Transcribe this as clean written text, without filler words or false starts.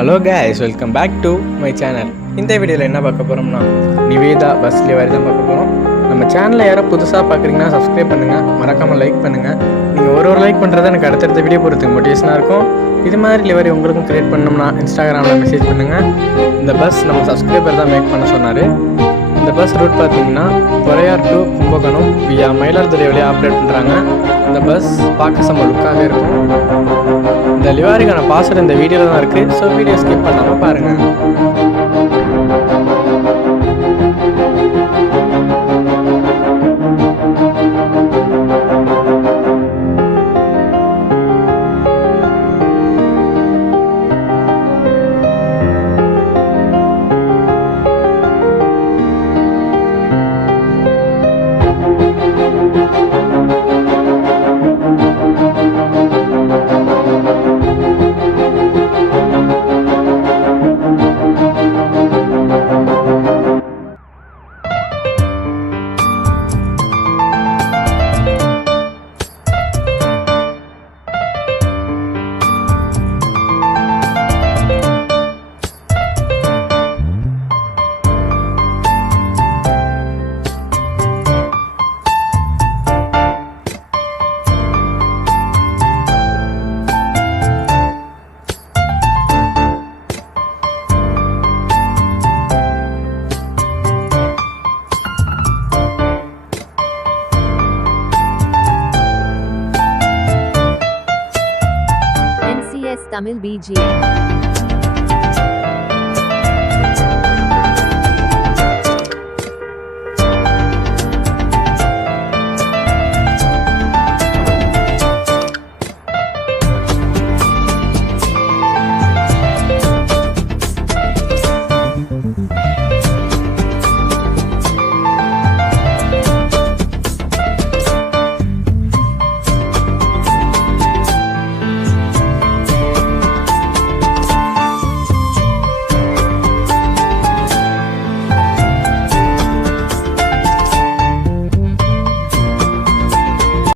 Hello guys, welcome back to my channel. இந்த வீடியோவில் என்ன பார்க்க போகிறோம்னா நிவேதா பஸ் டெலிவரி தான் பார்க்க போகிறோம். நம்ம சேனலில் யாரோ புதுசாக பார்க்குறீங்கன்னா சப்ஸ்கிரைப் பண்ணுங்கள், மறக்காமல் லைக் பண்ணுங்கள். நீங்கள் ஒரு லைக் பண்ணுறது எனக்கு அடுத்தடுத்த வீடியோ போகிறதுக்கு மோட்டிவேஷனாக இருக்கும். இது மாதிரி டெலிவரி உங்களுக்கும் க்ரியேட் பண்ணோம்னா இன்ஸ்டாகிராமில் மெசேஜ் பண்ணுங்கள். இந்த பஸ் நம்ம சப்ஸ்கிரைபர் தான் மேக் பண்ண சொன்னார். இந்த பஸ் ரூட் பார்த்தீங்கன்னா பொறையார் டு கும்பகோணம் வியா மயிலாடுதுறை வழியாக ஆப்ரேட் பண்ணுறாங்க. இந்த பஸ் பார்க்க செம்ம லுக்காகவே இருக்கும். இந்த டெலிவரிக்கான பாஸ்வேர்டு இந்த வீடியோவில் தான் இருக்குது. ஸோ வீடியோ ஸ்கிப் பண்ணாமல் பாருங்கள். Tamil BGM